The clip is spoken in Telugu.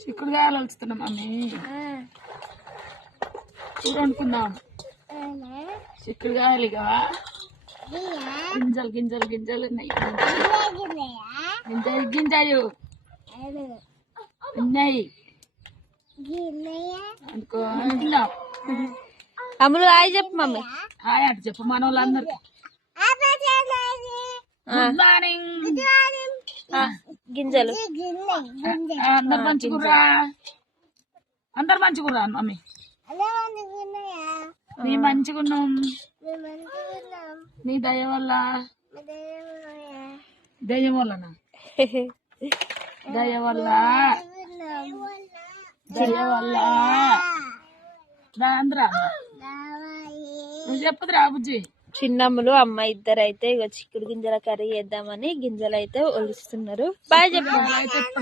చిక్కుడుకాయలు వలుస్తున్నాం మమ్మీ. కూర వండుకుందాం. చిక్కుడుకాయలు ఇక గింజలు గింజలు గింజలు ఉన్నాయి. గింజలు గింజలు ఉన్నాయి అనుకో. తిందాం. అమ్ములు హాయ్ చెప్పు మమ్మీ. హాయ్ అటు చెప్పు మన వాళ్ళందరికి. Good morning. గింజలు అందరు మంచిగుర్రా, అందరు మంచిగుర్రా మమ్మీ. నీ మంచిగున్నాం నీ దయ వల్ల. దయ్యం వల్లనా? దయ వల్ల దయ వల్ల అందరా నువ్వు చెప్పుదురా బుజ్జి. చిన్నమ్ములు అమ్మ ఇద్దరు అయితే ఇక చిక్కుడు గింజల కర్రీ చేద్దామని గింజలు అయితే ఒలుస్తున్నారు. బాయ్ చెప్పు.